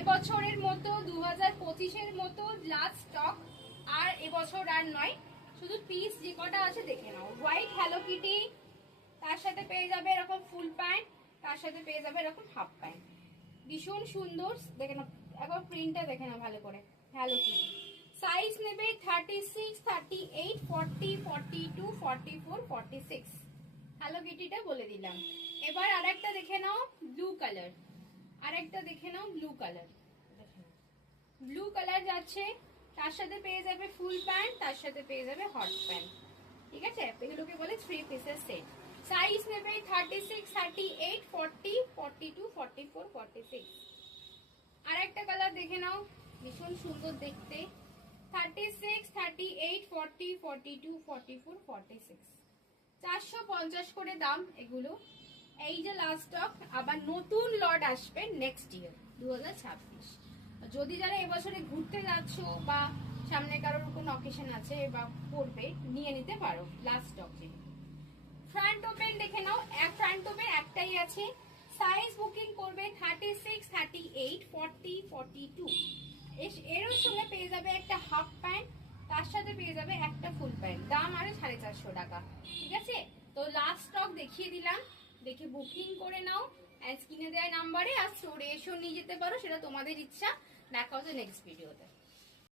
এবছরের মতো 2025-এর মতো লাস্ট স্টক, আর এবছর আর নয়, শুধু পিস যে কটা আছে দেখে নাও। হোয়াইট হ্যালো কিটি, তার সাথে পেয়ে যাবে এরকম ফুল প্যান্ট, তার সাথে পেয়ে যাবে এরকম হাফ প্যান্ট, ভীষণ সুন্দর। দেখে নাও একবার প্রিন্টটা দেখে নাও ভালো করে, হ্যালো কিটি। সাইজ নেবে 36, 38, 40, 42, 44, 46। হ্যালো কিটিটা বলে দিলাম। এবার আরেকটা দেখে নাও ব্লু কালার, আরেকটা দেখে নাও ব্লু কালার, ব্লু কালার যাচ্ছে, তার সাথে পেয়ে যাবে ফুল প্যান্ট, তার সাথে পেয়ে যাবে হট প্যান্ট। ঠিক আছে, এগুলোকে বলে 3 পিসের সেট। সাইজ নেবে 36, 38, 40, 42, 44, 46। আরেকটা কালার দেখে নাও, ভীষণ সুন্দর দেখতে, 36, 38, 40, 42, 44, 46। 450 করে দাম এগুলো। এই যে লাস্ট স্টক, আবার নতুন লট আসবে নেক্সট ইয়ার 2026। যদি যারা এবছরে ঘুরতে যাচ্ছ বা সামনে কারোর কোনো অকেশন আছে বা পড়বে, নিয়ে নিতে পারো লাস্ট স্টক। ফ্রন্ট ওপেন দেখে নাও, ফ্রন্ট ওপেন একটাই আছে। সাইজ বুকিং করবে 36, 38, 40, 42। এর সঙ্গে পেয়ে যাবে একটা হাফ প্যান্ট, তার সাথে পেয়ে যাবে একটা ফুল প্যান্ট, দাম আরো 450 টাকা। ঠিক আছে, তো লাস্ট স্টক দেখিয়ে দিলাম, দেখে বুকিং করে নাও স্ক্রিনে দেওয়া নাম্বারে, আর স্টোরে এসেও নিয়ে যেতে পারো, সেটা তোমাদের ইচ্ছা। দেখা হচ্ছে নেক্সট ভিডিওতে।